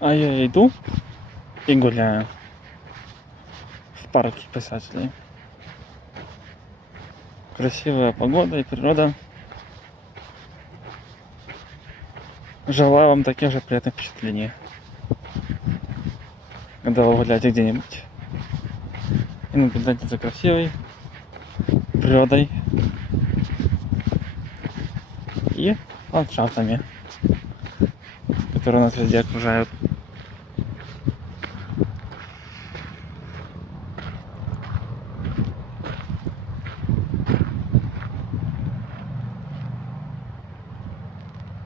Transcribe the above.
А я иду и гуляю в парке писателей. Красивая погода и природа. Желаю вам таких же приятных впечатлений, когда вы гуляете где-нибудь и наблюдаете за красивой природой и ландшафтами, которые нас везде окружают.